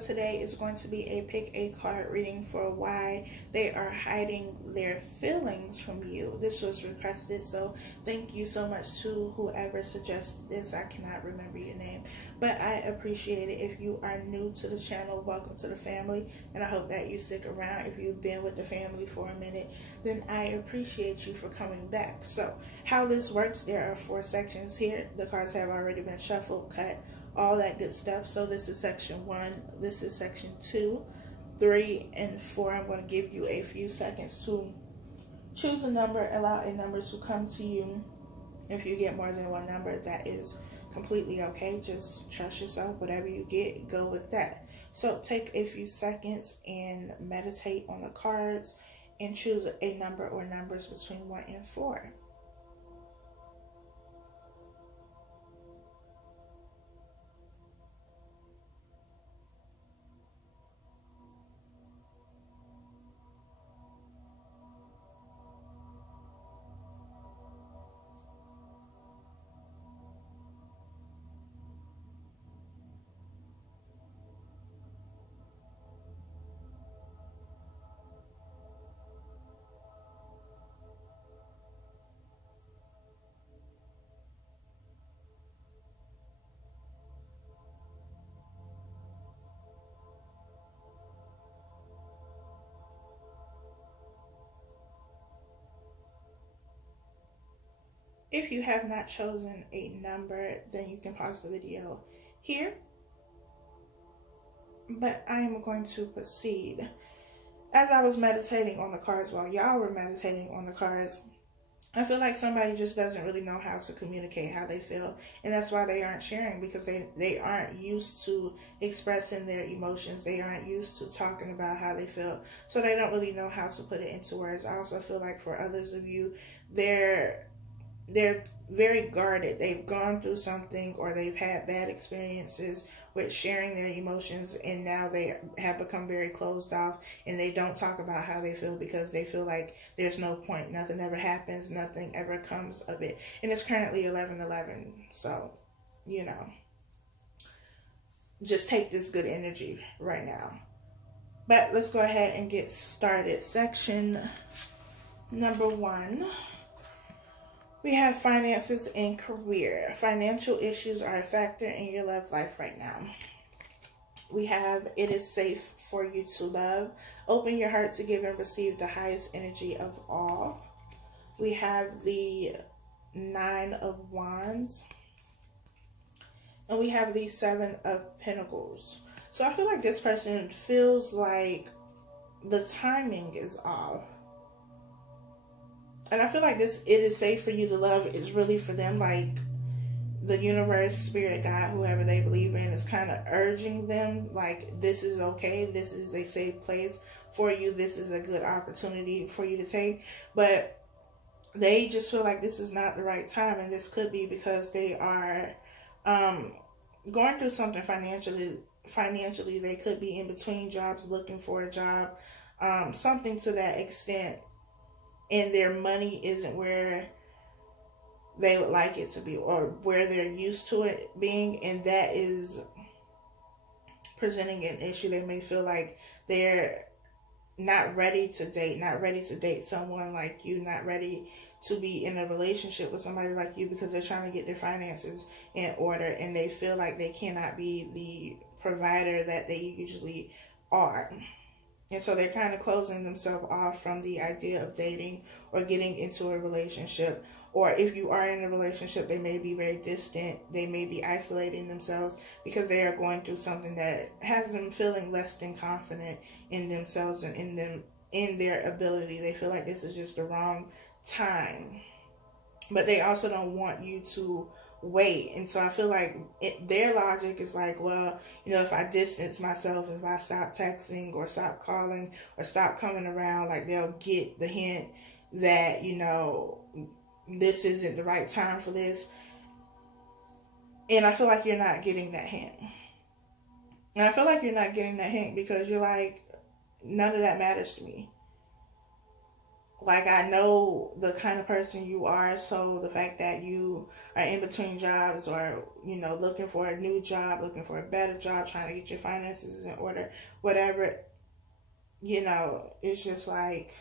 today is going to be a pick a card reading for why they are hiding their feelings from you. This was requested, so thank you so much to whoever suggested this. I cannot remember your name, but I appreciate it. If you are new to the channel, welcome to the family, and I hope that you stick around. If you've been with the family for a minute, then I appreciate you for coming back. So how this works, there are 4 sections here. The cards have already been shuffled, cut, all that good stuff. So this is section 1, this is section 2, 3, and 4. I'm going to give you a few seconds to choose a number, allow a number to come to you. If you get more than one number, that is completely okay. Just trust yourself. Whatever you get, go with that. So take a few seconds and meditate on the cards and choose a number or numbers between 1 and 4. If you have not chosen a number, then you can pause the video here. But I am going to proceed. As I was meditating on the cards, while y'all were meditating on the cards, I feel like somebody just doesn't really know how to communicate how they feel. And that's why they aren't sharing, because they aren't used to expressing their emotions. They aren't used to talking about how they feel. So they don't really know how to put it into words. I also feel like for others of you, they're very guarded. They've gone through something, or they've had bad experiences with sharing their emotions, and now they have become very closed off, and they don't talk about how they feel because they feel like there's no point. Nothing ever happens. Nothing ever comes of it. And it's currently 11:11. So, you know, just take this good energy right now. But let's go ahead and get started. Section number 1. We have finances and career. Financial issues are a factor in your love life right now. We have, it is safe for you to love. Open your heart to give and receive the highest energy of all. We have the 9 of Wands. And we have the 7 of Pentacles. So I feel like this person feels like the timing is off. And I feel like this, it is safe for you to love, is really for them. Like the universe, spirit, God, whoever they believe in, is kind of urging them, like, this is okay. This is a safe place for you. This is a good opportunity for you to take. But they just feel like this is not the right time. And this could be because they are going through something financially. They could be in between jobs, looking for a job, something to that extent. And their money isn't where they would like it to be, or where they're used to it being. And that is presenting an issue. They may feel like they're not ready to date someone like you, not ready to be in a relationship with somebody like you, because they're trying to get their finances in order. And they feel like they cannot be the provider that they usually are. And so they're kind of closing themselves off from the idea of dating or getting into a relationship. Or if you are in a relationship, they may be very distant. They may be isolating themselves because they are going through something that has them feeling less than confident in themselves and in their ability. They feel like this is just the wrong time. But they also don't want you to wait. And so I feel like their logic is like, well, you know, if I distance myself, if I stop texting or stop calling or stop coming around, like, they'll get the hint that, you know, this isn't the right time for this. And I feel like you're not getting that hint. And I feel like you're not getting that hint because you're like, none of that matters to me. like, I know the kind of person you are, so the fact that you are in between jobs, or, you know, looking for a new job, looking for a better job, trying to get your finances in order, whatever, you know, it's just like,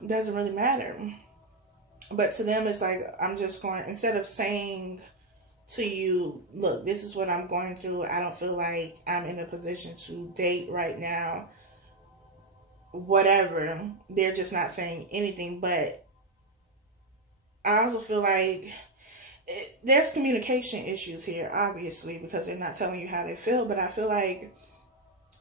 it doesn't really matter. But to them, it's like, I'm just going, instead of saying to you, look, this is what I'm going through, I don't feel like I'm in a position to date right now, whatever, they're just not saying anything. But I also feel like there's communication issues here, obviously, because they're not telling you how they feel. But I feel like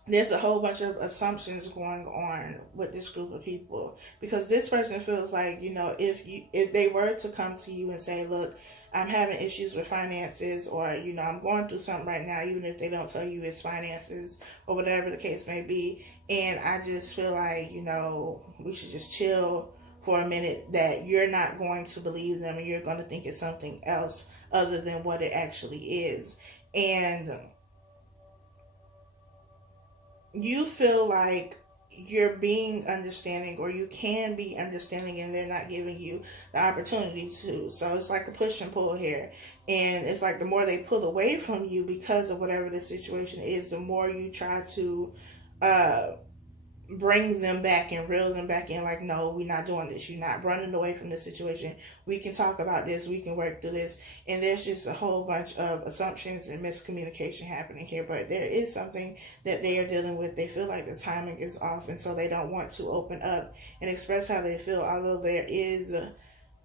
there's a whole bunch of assumptions going on with this group of people, because this person feels like, you know, if they were to come to you and say, look, I'm having issues with finances, or, you know, I'm going through something right now, even if they don't tell you it's finances or whatever the case may be, and I just feel like, you know, we should just chill for a minute, that you're not going to believe them, and you're going to think it's something else other than what it actually is. And you feel like you're being understanding, or you can be understanding, and they're not giving you the opportunity to. So it's like a push and pull here. And it's like the more they pull away from you because of whatever the situation is, the more you try to bring them back and reel them back in, like, no, we're not doing this. You're not running away from this situation. We can talk about this. We can work through this. And there's just a whole bunch of assumptions and miscommunication happening here. But there is something that they are dealing with. They feel like the timing is off, and so they don't want to open up and express how they feel. Although there is,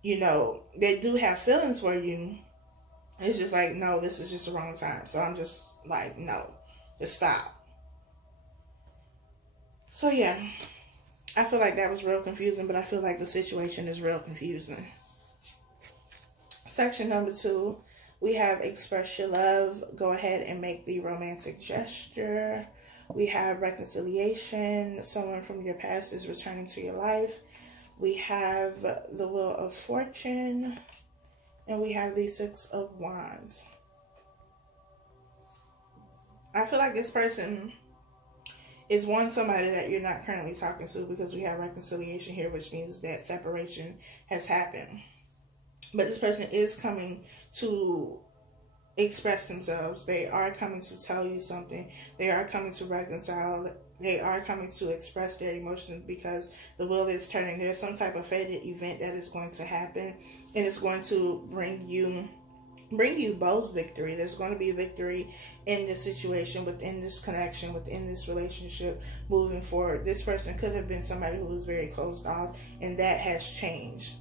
you know, they do have feelings for you. It's just like, no, this is just the wrong time. So I'm just like, no, just stop. So yeah, I feel like that was real confusing, but I feel like the situation is real confusing. Section number 2, we have express your love. Go ahead and make the romantic gesture. We have reconciliation. Someone from your past is returning to your life. We have the Wheel of Fortune. And we have the 6 of Wands. I feel like this person is somebody that you're not currently talking to, because we have reconciliation here, which means that separation has happened. But this person is coming to express themselves. They are coming to tell you something. They are coming to reconcile. They are coming to express their emotions, because the wheel is turning. There's some type of fated event that is going to happen, and it's going to bring you both victory. There's going to be a victory in this situation, within this connection, within this relationship moving forward. This person could have been somebody who was very closed off, and that has changed.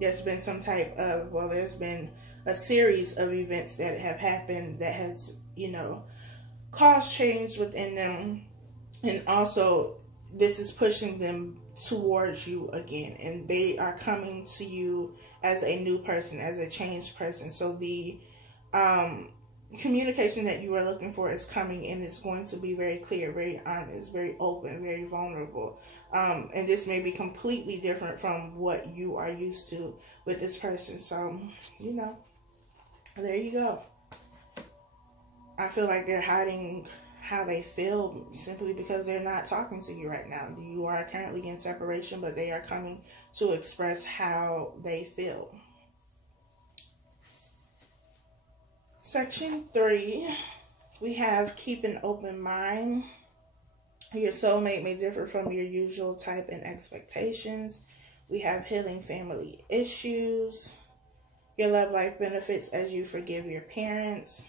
There's been some type of, there's been a series of events that have happened that has, you know, caused change within them. And also, this is pushing them towards you again, and they are coming to you as a new person, as a changed person. So the communication that you are looking for is coming, and it's going to be very clear, very honest, very open, very vulnerable. And this may be completely different from what you are used to with this person. So, you know, there you go. I feel like they're hiding how they feel simply because they're not talking to you right now. You are currently in separation, but they are coming to express how they feel. Section 3, we have keep an open mind. Your soulmate may differ from your usual type and expectations. We have healing family issues. Your love life benefits as you forgive your parents.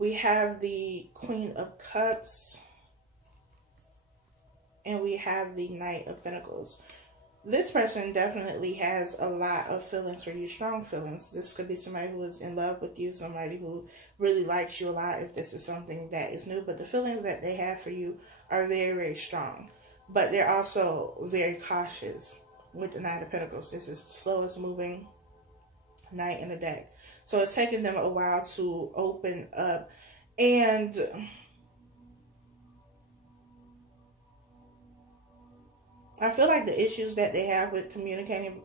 We have the Queen of Cups. And we have the Knight of Pentacles. This person definitely has a lot of feelings for you, strong feelings. This could be somebody who is in love with you, somebody who really likes you a lot, if this is something that is new. But the feelings that they have for you are very, very strong. But they're also very cautious with the Knight of Pentacles. This is the slowest moving knight in the deck. So it's taken them a while to open up. And I feel like the issues that they have with communicating,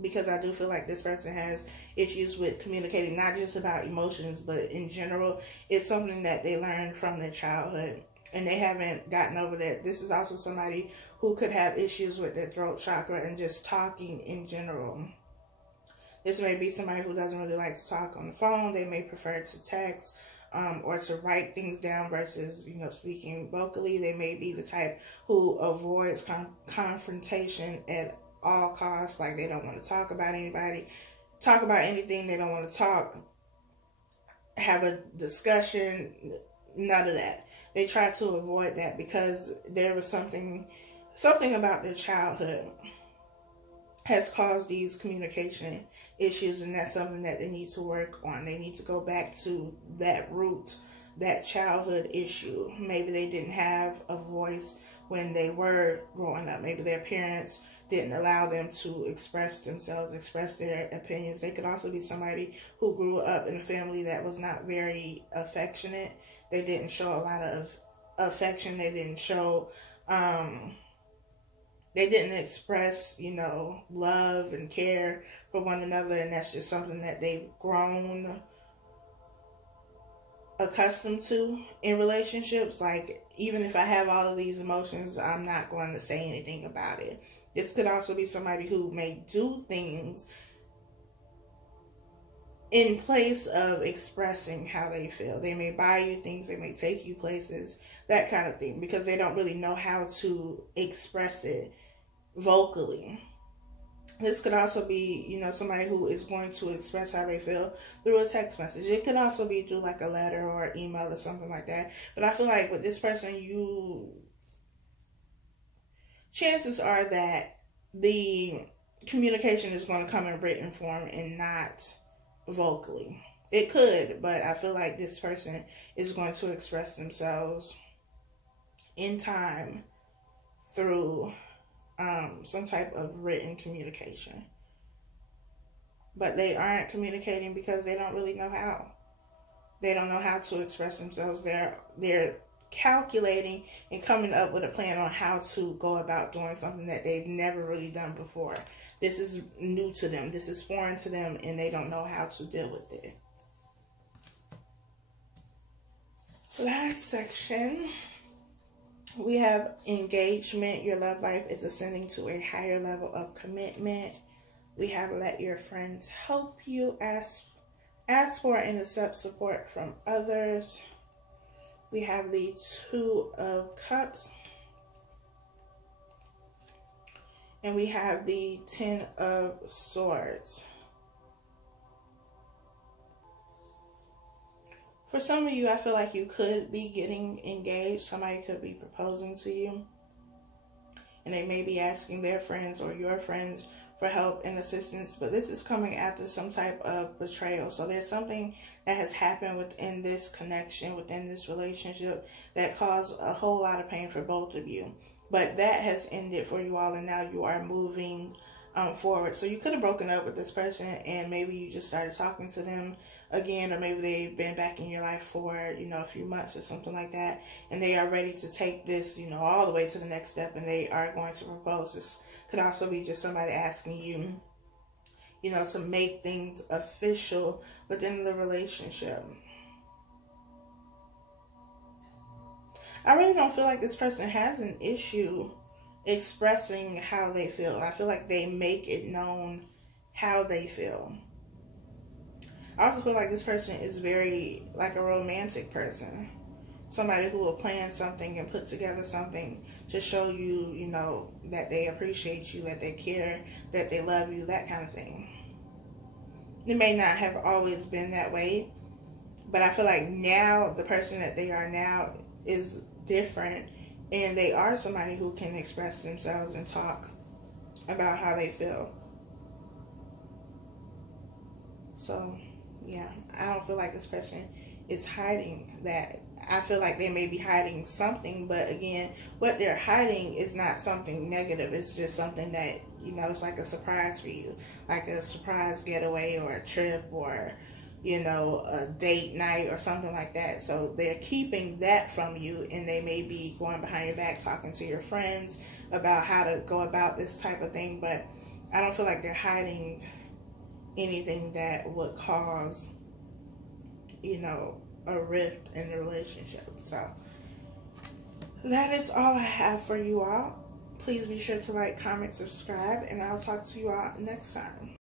because I do feel like this person has issues with communicating, not just about emotions, but in general, it's something that they learned from their childhood. and they haven't gotten over that. This is also somebody who could have issues with their throat chakra and just talking in general. This may be somebody who doesn't really like to talk on the phone. They may prefer to text or to write things down versus, you know, speaking vocally. They may be the type who avoids confrontation at all costs. Like, they don't want to talk about anybody, talk about anything. They don't want to have a discussion, none of that. They try to avoid that because there was something about their childhood has caused these communication issues, and that's something that they need to work on. They need to go back to that root, that childhood issue. Maybe they didn't have a voice when they were growing up. Maybe their parents didn't allow them to express themselves, express their opinions. They could also be somebody who grew up in a family that was not very affectionate. They didn't show a lot of affection. They didn't show, they didn't express, you know, love and care for one another. And that's just something that they've grown accustomed to in relationships. Like, even if I have all of these emotions, I'm not going to say anything about it. This could also be somebody who may do things in place of expressing how they feel. They may buy you things, they may take you places, that kind of thing, because they don't really know how to express it vocally. This could also be, you know, somebody who is going to express how they feel through a text message. It could also be through like a letter or email or something like that. But I feel like with this person, chances are that the communication is going to come in written form and not vocally. It could, but I feel like this person is going to express themselves in time through some type of written communication. But they aren't communicating because they don't really know how. They don't know how to express themselves. They're calculating and coming up with a plan on how to go about doing something that they've never really done before. This is new to them. This is foreign to them, and they don't know how to deal with it. Last section, we have engagement. Your love life is ascending to a higher level of commitment. We have let your friends help you. Ask for and accept support from others. We have the Two of Cups. And we have the Ten of Swords. For some of you, I feel like you could be getting engaged. Somebody could be proposing to you. And they may be asking their friends or your friends for help and assistance. But this is coming after some type of betrayal. So there's something that has happened within this connection, within this relationship, that caused a whole lot of pain for both of you. But that has ended for you all, and now you are moving forward. So you could have broken up with this person, and maybe you just started talking to them again, or maybe they've been back in your life for, you know, a few months or something like that, and they are ready to take this, you know, all the way to the next step, and they are going to propose. This could also be just somebody asking you, you know, to make things official within the relationship. I really don't feel like this person has an issue expressing how they feel. I feel like they make it known how they feel. I also feel like this person is very, like, a romantic person. Somebody who will plan something and put together something to show you, you know, that they appreciate you, that they care, that they love you, that kind of thing. It may not have always been that way, but I feel like now, the person that they are now is different, and they are somebody who can express themselves and talk about how they feel. So, yeah, I don't feel like this person is hiding that. I feel like they may be hiding something, but again, what they're hiding is not something negative. It's just something that, you know, it's like a surprise for you, like a surprise getaway or a trip or, you know, a date night or something like that. So they're keeping that from you, and they may be going behind your back talking to your friends about how to go about this type of thing, but I don't feel like they're hiding anything that would cause, you know, a rift in the relationship. So that is all I have for you all. Please be sure to like, comment, subscribe, and I'll talk to you all next time.